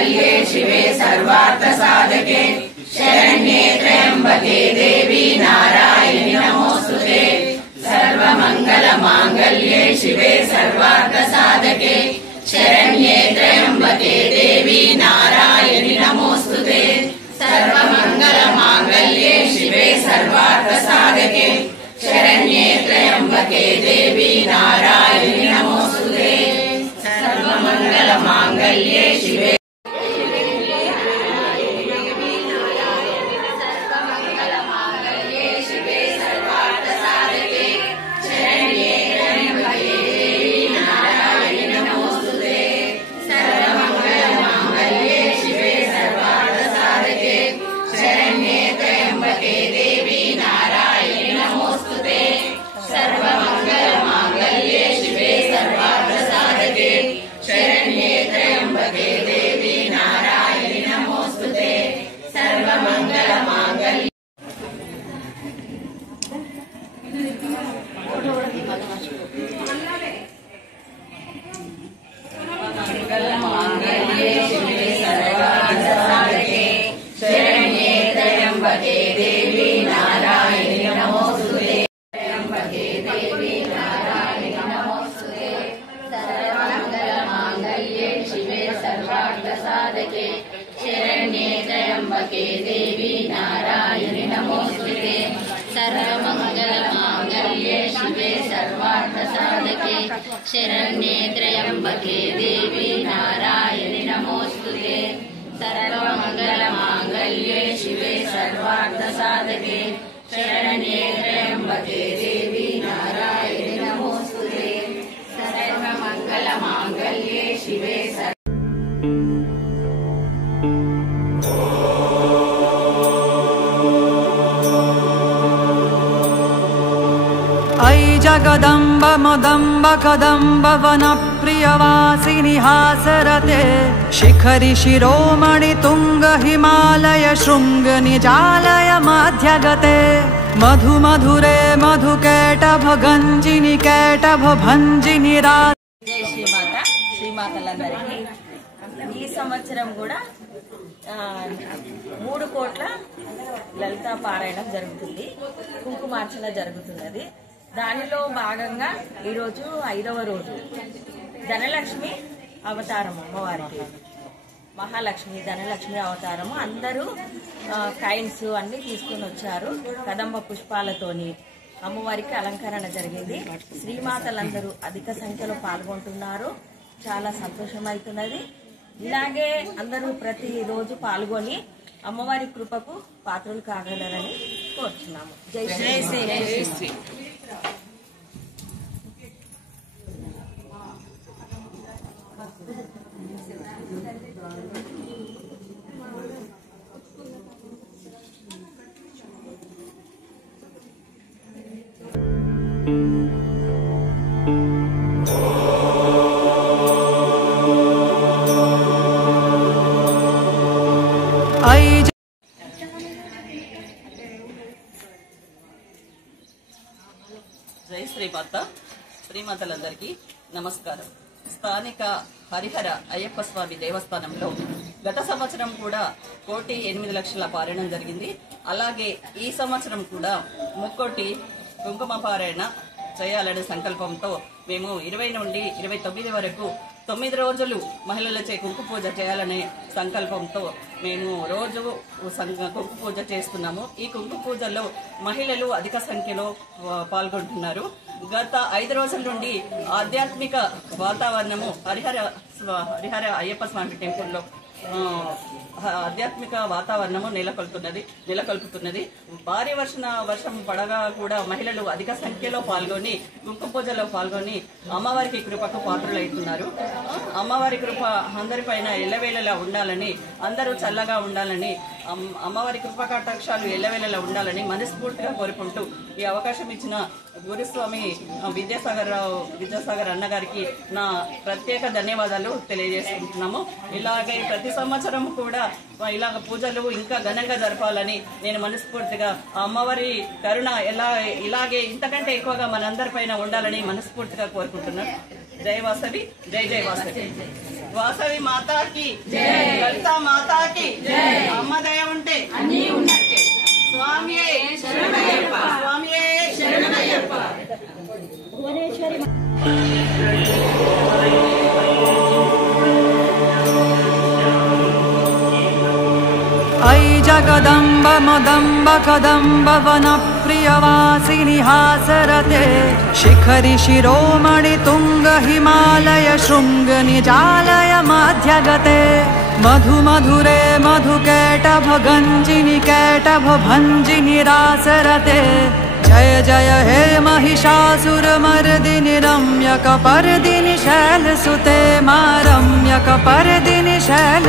मांगल्ये शिवे सर्वार्थ साधके शरण्ये त्र्यंबके देवी नारायणि नमोस्तुते। सर्वमंगल मांगल्ये शिवे सर्वार्थ साधके शरण्ये त्र्यंबके देवी नारायणि नमोस्तुते। सर्वमंगल मांगल्ये शिवे सर्वार्थ साधके शरण्ये त्र्यंबके देवी नारायणि नमोस्तुते। सर्वमंगल मांगल्ये शिवे त्र्यंबके देवी नारायणि नमोस्तुते। सर्वमंगल मांगल्ये शिवे सर्वार्थ साधके शरण्ये त्र्यंबके देवी नारायणि नमोस्तुते। सर्वमंगल मांगल्ये शिवे सर्वार्थ साधके शरण्ये त्र्यंबके देवी नारायणि नमोस्तुते। सर्वमंगल मांगल्ये शिवे ऐ जगदम्ब मदम्ब कदम्ब वन प्रियवासिनि हासरते शिखरि शिरोमणि तुंग हिमालय शृंग निजालय मध्यगते मधु मधुरे मधुकैटभ गंजिनि कैटभ भंजिनि रा। జై శ్రీమాత శ్రీమాతలందరికీ ఈ సంవత్సరం కూడా 3 కోట్ల లలితా పారాయణం జరుగుతుంది, కుంకుమార్చన జరుగుతున్నది. దానిలో భాగంగా ఈరోజు 5వ రోజు ధనలక్ష్మి అవతారము, అమ్మవారికి మహాలక్ష్మి ధనలక్ష్మి అవతారము. అందరూ కైన్స్ అన్ని తీసుకుని వచ్చారు. కదంబ పుష్పాలతోని అమ్మవారికి అలంకరణ జరిగింది. శ్రీమాతలందరూ అధిక సంఖ్యలో పాల్గొంటున్నారు. చాలా సంతోషమవుతున్నది. ఇలాగే అందరూ ప్రతిరోజు పాల్గొని అమ్మవారి కృపకు పాత్రలు కాగలరని కోరుచున్నాము. జై శ్రీ. జై శ్రీమాత. శ్రీమాతలందరికీ నమస్కారం. స్థానిక హరిహర అయ్యప్ప స్వామి దేవస్థానంలో గత సంవత్సరం కూడా 1,08,00,000 పారాయణం జరిగింది. అలాగే ఈ సంవత్సరం కూడా 3,00,00,000 కుంకుమ పారాయణ చేయాలనే సంకల్పంతో మేము 20 నుండి 29 వరకు 9 రోజులు మహిళలచే కుంకు పూజ చేయాలనే సంకల్పంతో మేము రోజు కుంకు పూజ చేస్తున్నాము. ఈ కుంకు పూజలో మహిళలు అధిక సంఖ్యలో పాల్గొంటున్నారు. గత 5 రోజుల నుండి ఆధ్యాత్మిక వాతావరణము హరిహర అయ్యప్ప స్వామి టెంపుల్లో ఆధ్యాత్మిక వాతావరణము నెలకొల్పుతున్నది. భారీ వర్షం పడగా కూడా మహిళలు అధిక సంఖ్యలో పాల్గొని కుంకుమ పూజలో పాల్గొని అమ్మవారికి కృపకు పాత్రలవుతున్నారు. అమ్మవారి కృప అందరిపైన ఎల్లవేళలా ఉండాలని, అందరూ చల్లగా ఉండాలని, అమ్మవారి కృప కటాక్షాలు ఎల్లవేళలా ఉండాలని మనస్ఫూర్తిగా కోరుకుంటూ ఈ అవకాశం ఇచ్చిన గురుస్వామి విద్యాసాగర్ అన్నగారికి నా ప్రత్యేక ధన్యవాదాలు తెలియజేసుకుంటున్నాము. ఇలాగే ప్రతి సంవత్సరం కూడా ఇలాగ పూజలు ఇంకా ఘనంగా జరపాలని నేను మనస్ఫూర్తిగా అమ్మవారి కరుణ ఇలాగే ఇంతకంటే ఎక్కువగా మనందరిపైన ఉండాలని మనస్ఫూర్తిగా కోరుకుంటున్నాను. జై వాసవి, జై జై వాసవి. వాసవి మాతాకి లలితా మాతాకి అమ్మ దయ ఉంటే అన్నీ ఉన్నట్టే. స్వామియే శరణమయ్యప్ప, స్వామియే శరణమయ్యప్ప. ऐ जगदम्ब मदम्ब कदम्ब वनप्रियवासिनि हासरते शिखरि शिरोमणि तुंग हिमालय शृंग निजालय मध्यगते मधु मधुरे मधुकैटभ गंजिनि कैटभ भंजिनि रासरते जय जय हे महिषासुरमर्दिनि रम्यकपर्दिनि शैलसुते मा रम्यकपर्दिनि शैल